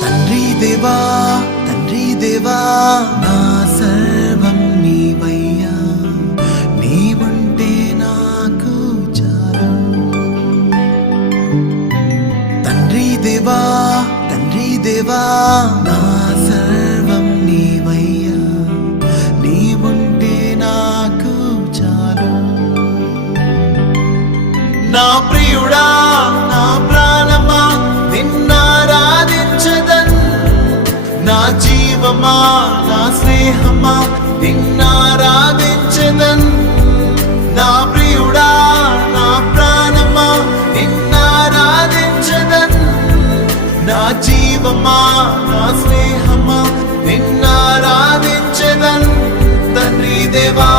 తండ్రి దేవా తండ్రి దేవా నా సర్వం నీవయ్యా, నీవుంటే నాకు చాలు. తండ్రి దేవా తండ్రి దేవా నా సర్వం నీవయ్యా, నీవుంటే నాకు చాలు. నా ప్రియుడా నా ప్రాణమా నిన్నారాధించదన్, నా జీవమా నా స్నేహమా నిన్నారాధించదన్. నా ప్రియుడా నా ప్రాణమా నిన్నారాధించదన్, నా జీవమా నా స్నేహమా నిన్నారాధించదన్. తండ్రి దేవా